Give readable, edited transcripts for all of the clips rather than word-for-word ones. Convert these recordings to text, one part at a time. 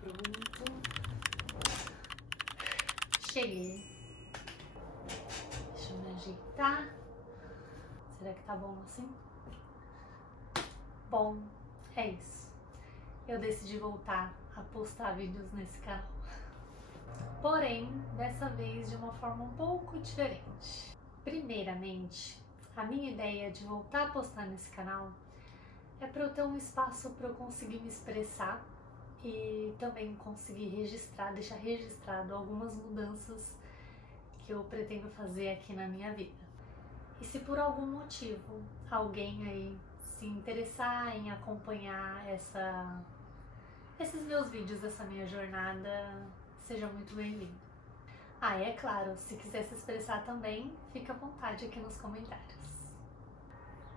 Pronto. Cheguei. Deixa eu me ajeitar. Será que tá bom assim? Bom, é isso. Eu decidi voltar a postar vídeos nesse canal. Porém, dessa vez de uma forma um pouco diferente. Primeiramente, a minha ideia de voltar a postar nesse canal é para eu ter um espaço para eu conseguir me expressar e também conseguir registrar, deixar registrado algumas mudanças que eu pretendo fazer aqui na minha vida. E se por algum motivo alguém aí se interessar em acompanhar esses meus vídeos, essa minha jornada, seja muito bem-vindo. Ah, e é claro, se quiser se expressar também, fica à vontade aqui nos comentários.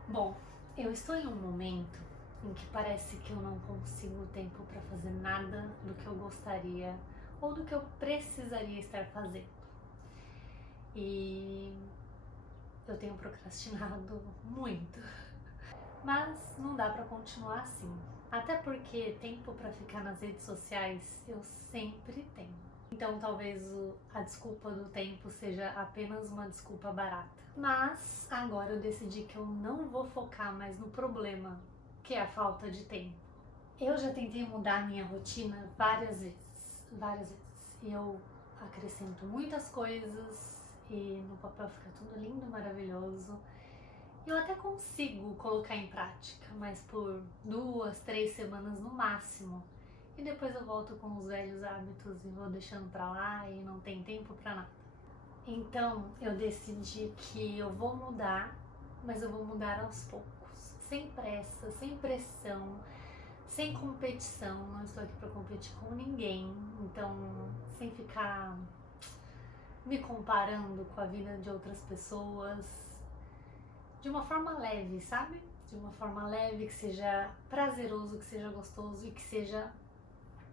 Bom, eu estou em um momento em que parece que eu não consigo tempo para fazer nada do que eu gostaria ou do que eu precisaria estar fazendo. E eu tenho procrastinado muito. Mas não dá para continuar assim. Até porque tempo para ficar nas redes sociais eu sempre tenho. Então talvez a desculpa do tempo seja apenas uma desculpa barata. Mas agora eu decidi que eu não vou focar mais no problema, que é a falta de tempo. Eu já tentei mudar a minha rotina várias vezes. E eu acrescento muitas coisas e no papel fica tudo lindo, maravilhoso. Eu até consigo colocar em prática, mas por 2, 3 semanas no máximo. E depois eu volto com os velhos hábitos e vou deixando pra lá e não tem tempo pra nada. Então eu decidi que eu vou mudar, mas eu vou mudar aos poucos. Sem pressa, sem pressão, sem competição. Não estou aqui pra competir com ninguém. Então, sem ficar me comparando com a vida de outras pessoas. De uma forma leve, sabe? De uma forma leve, que seja prazeroso, que seja gostoso e que seja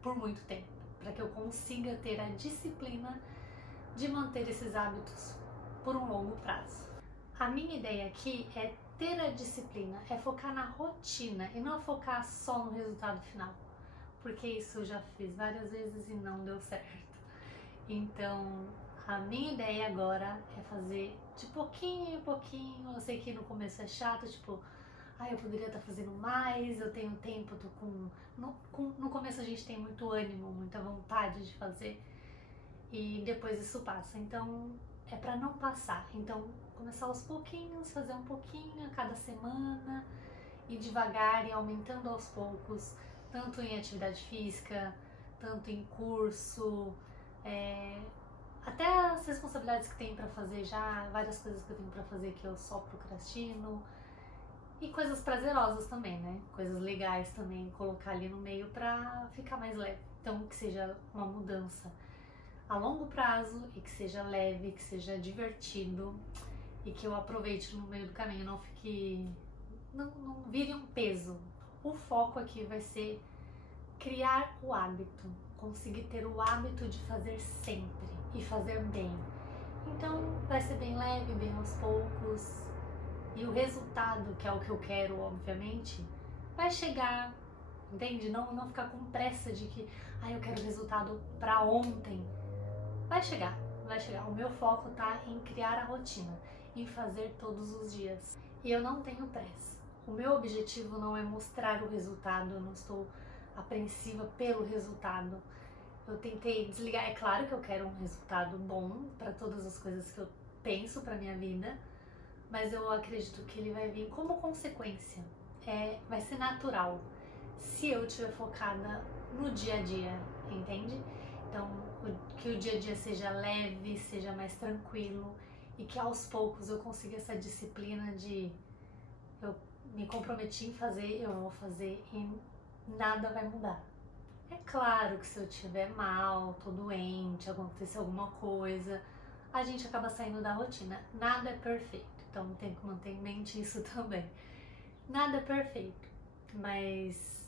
por muito tempo, para que eu consiga ter a disciplina de manter esses hábitos por um longo prazo. A minha ideia aqui é ter a disciplina, é focar na rotina e não focar só no resultado final, porque isso eu já fiz várias vezes e não deu certo. Então, a minha ideia agora é fazer de pouquinho em pouquinho. Eu sei que no começo é chato, tipo, eu poderia estar fazendo mais, eu tenho tempo, tô no começo a gente tem muito ânimo, muita vontade de fazer e depois isso passa, então é pra não passar. Então começar aos pouquinhos, fazer um pouquinho a cada semana e devagar e aumentando aos poucos, tanto em atividade física, tanto em curso, até as responsabilidades que tem pra fazer já, várias coisas que eu tenho pra fazer que eu só procrastino. E coisas prazerosas também, né? Coisas legais também, colocar ali no meio pra ficar mais leve. Então, que seja uma mudança a longo prazo e que seja leve, que seja divertido e que eu aproveite no meio do caminho, não fique... não vire um peso. O foco aqui vai ser criar o hábito, conseguir ter o hábito de fazer sempre e fazer bem. Então, vai ser bem leve, bem aos poucos. E o resultado, que é o que eu quero, obviamente, vai chegar, entende? Não ficar com pressa de que, eu quero resultado pra ontem. Vai chegar. O meu foco tá em criar a rotina, em fazer todos os dias. E eu não tenho pressa. O meu objetivo não é mostrar o resultado, eu não estou apreensiva pelo resultado. Eu tentei desligar, é claro que eu quero um resultado bom para todas as coisas que eu penso pra minha vida, mas eu acredito que ele vai vir como consequência, vai ser natural, se eu estiver focada no dia a dia, entende? Então, que o dia a dia seja leve, seja mais tranquilo e que aos poucos eu consiga essa disciplina de eu me comprometi em fazer, eu vou fazer e nada vai mudar. É claro que se eu estiver mal, tô doente, acontecer alguma coisa, a gente acaba saindo da rotina. Nada é perfeito. Então tem que manter em mente isso também. Nada é perfeito, mas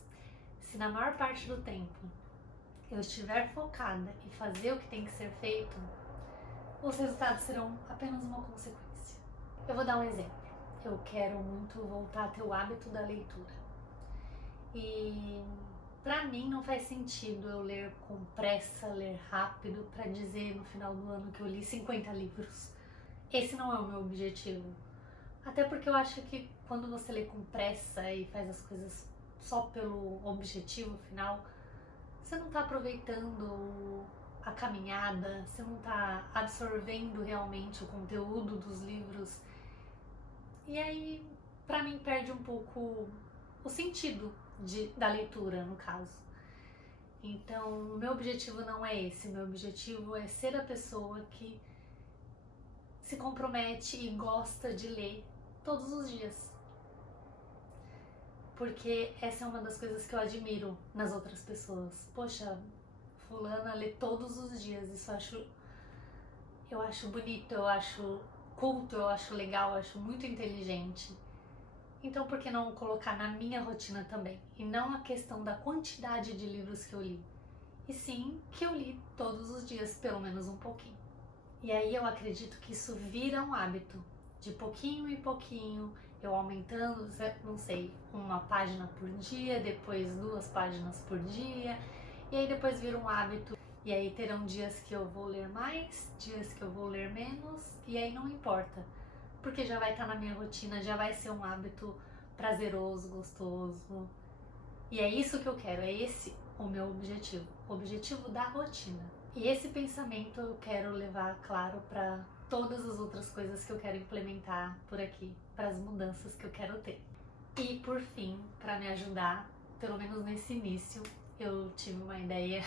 se na maior parte do tempo eu estiver focada em fazer o que tem que ser feito, os resultados serão apenas uma consequência. Eu vou dar um exemplo. Eu quero muito voltar a ter o hábito da leitura. E pra Pra mim não faz sentido eu ler com pressa, ler rápido, pra dizer no final do ano que eu li 50 livros. Esse não é o meu objetivo. Até porque eu acho que quando você lê com pressa e faz as coisas só pelo objetivo final, você não tá aproveitando a caminhada, você não tá absorvendo realmente o conteúdo dos livros. E aí, pra mim, perde um pouco o sentido da leitura, no caso. Então, o meu objetivo não é esse. Meu objetivo é ser a pessoa que se compromete e gosta de ler todos os dias. Porque essa é uma das coisas que eu admiro nas outras pessoas. Poxa, fulana lê todos os dias. Isso eu acho bonito, eu acho culto, eu acho legal, eu acho muito inteligente. Então por que não colocar na minha rotina também? E não a questão da quantidade de livros que eu li. E sim que eu li todos os dias, pelo menos um pouquinho. E aí eu acredito que isso vira um hábito. De pouquinho em pouquinho, eu aumentando, não sei, uma página por dia, depois 2 páginas por dia. E aí depois vira um hábito. E aí terão dias que eu vou ler mais, dias que eu vou ler menos. E aí não importa. Porque já vai estar na minha rotina, já vai ser um hábito prazeroso, gostoso. E é isso que eu quero, é esse o meu objetivo, o objetivo da rotina. E esse pensamento eu quero levar, claro, para todas as outras coisas que eu quero implementar por aqui, para as mudanças que eu quero ter. E por fim, para me ajudar, pelo menos nesse início, eu tive uma ideia.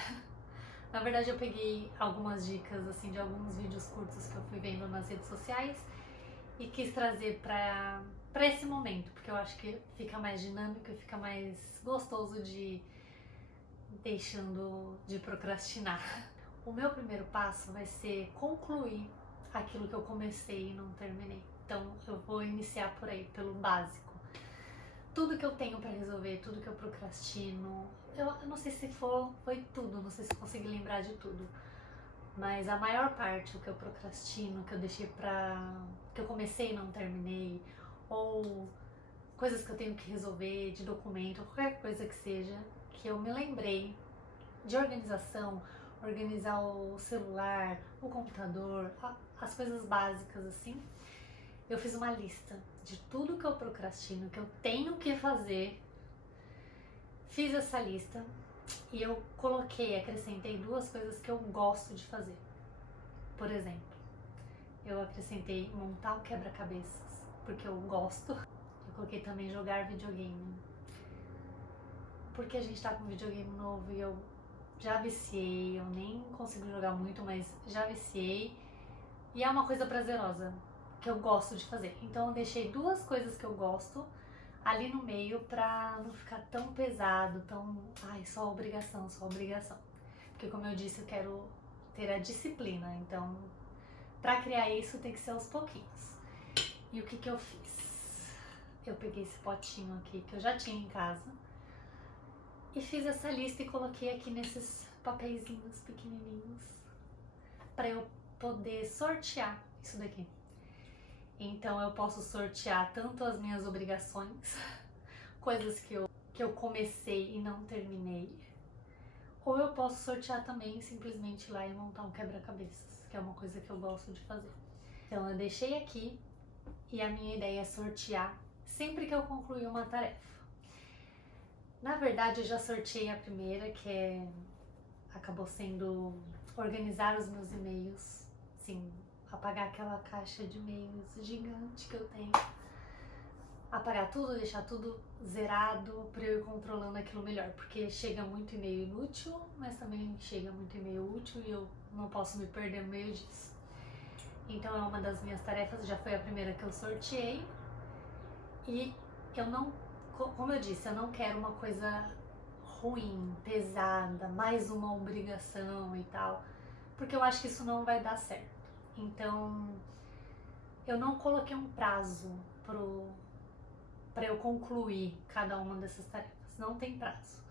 Na verdade, eu peguei algumas dicas assim de alguns vídeos curtos que eu fui vendo nas redes sociais e quis trazer para esse momento, porque eu acho que fica mais dinâmico e fica mais gostoso de deixando de procrastinar. O meu primeiro passo vai ser concluir aquilo que eu comecei e não terminei. Então eu vou iniciar por aí, pelo básico. Tudo que eu tenho para resolver, tudo que eu procrastino, eu não sei se foi tudo, não sei se consegui lembrar de tudo. Mas a maior parte, o que eu procrastino, que eu deixei que eu comecei e não terminei, ou coisas que eu tenho que resolver de documento, qualquer coisa que seja, que eu me lembrei de organização, organizar o celular, o computador, as coisas básicas assim. Eu fiz uma lista de tudo que eu procrastino, que eu tenho que fazer. Fiz essa lista. E eu acrescentei 2 coisas que eu gosto de fazer. Por exemplo, eu acrescentei montar um quebra-cabeças, porque eu gosto. Eu coloquei também jogar videogame, porque a gente tá com um videogame novo e eu já viciei, eu nem consigo jogar muito, mas já viciei. E é uma coisa prazerosa, que eu gosto de fazer. Então eu deixei 2 coisas que eu gosto ali no meio pra não ficar tão pesado, só obrigação, só obrigação. Porque como eu disse, eu quero ter a disciplina, então pra criar isso tem que ser aos pouquinhos. E o que eu fiz? Eu peguei esse potinho aqui que eu já tinha em casa e fiz essa lista e coloquei aqui nesses papeizinhos pequenininhos pra eu poder sortear isso daqui. Então eu posso sortear tanto as minhas obrigações, coisas que eu comecei e não terminei, ou eu posso sortear também simplesmente ir lá e montar um quebra-cabeças, que é uma coisa que eu gosto de fazer. Então eu deixei aqui e a minha ideia é sortear sempre que eu concluir uma tarefa. Na verdade eu já sorteei a primeira, acabou sendo organizar os meus e-mails, sim, apagar aquela caixa de e-mails gigante que eu tenho, apagar tudo, deixar tudo zerado para eu ir controlando aquilo melhor, porque chega muito e-mail inútil, mas também chega muito e-mail útil e eu não posso me perder no meio disso. Então é uma das minhas tarefas, já foi a primeira que eu sorteei e eu não, como eu disse, eu não quero uma coisa ruim, pesada, mais uma obrigação e tal, porque eu acho que isso não vai dar certo. Então, eu não coloquei um prazo para eu concluir cada uma dessas tarefas, não tem prazo.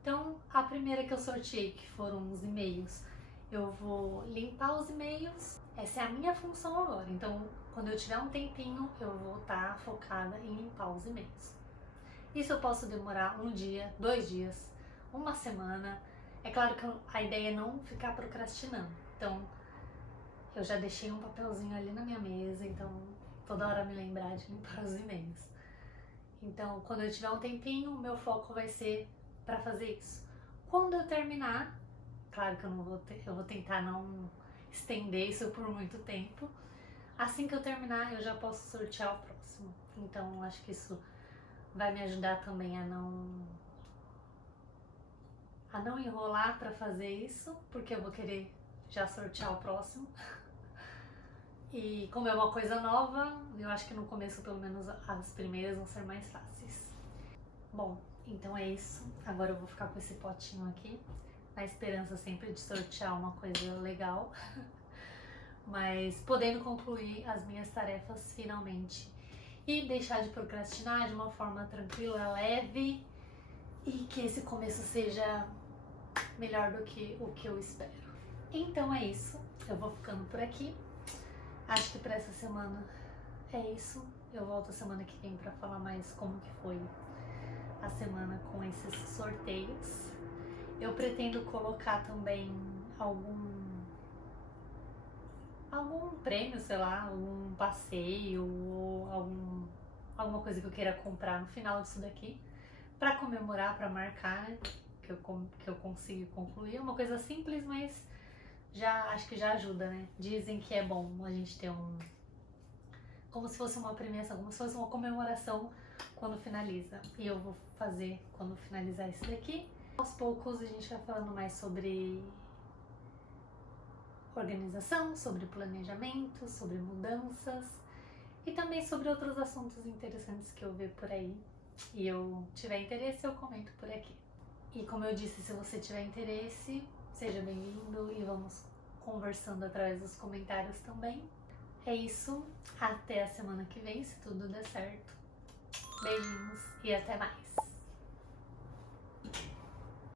Então, a primeira que eu sorteei, que foram os e-mails, eu vou limpar os e-mails, essa é a minha função agora. Então, quando eu tiver um tempinho, eu vou estar focada em limpar os e-mails. Isso eu posso demorar 1 dia, 2 dias, uma semana. É claro que a ideia é não ficar procrastinando. Então, eu já deixei um papelzinho ali na minha mesa, então toda hora me lembrar de limpar os e-mails. Então, quando eu tiver um tempinho, o meu foco vai ser para fazer isso. Quando eu terminar, claro que eu vou tentar não estender isso por muito tempo. Assim que eu terminar, eu já posso sortear o próximo. Então, acho que isso vai me ajudar também a não enrolar para fazer isso, porque eu vou querer já sortear o próximo. E como é uma coisa nova, eu acho que no começo, pelo menos, as primeiras vão ser mais fáceis. Bom, então é isso. Agora eu vou ficar com esse potinho aqui, na esperança sempre de sortear uma coisa legal. Mas podendo concluir as minhas tarefas finalmente. E deixar de procrastinar de uma forma tranquila, leve. E que esse começo seja melhor do que o que eu espero. Então é isso. Eu vou ficando por aqui. Acho que para essa semana é isso. Eu volto a semana que vem para falar mais como que foi a semana com esses sorteios. Eu pretendo colocar também algum prêmio, sei lá, algum passeio ou alguma coisa que eu queira comprar no final disso daqui para comemorar, para marcar que eu consigo concluir. Uma coisa simples, mas acho que já ajuda, né? Dizem que é bom a gente ter como se fosse uma premiação, como se fosse uma comemoração quando finaliza. E eu vou fazer quando finalizar isso daqui. Aos poucos a gente vai falando mais sobre organização, sobre planejamento, sobre mudanças e também sobre outros assuntos interessantes que eu ver por aí e eu tiver interesse, eu comento por aqui. E como eu disse, se você tiver interesse, seja bem-vindo e vamos conversando através dos comentários também. É isso, até a semana que vem, se tudo der certo. Beijinhos e até mais!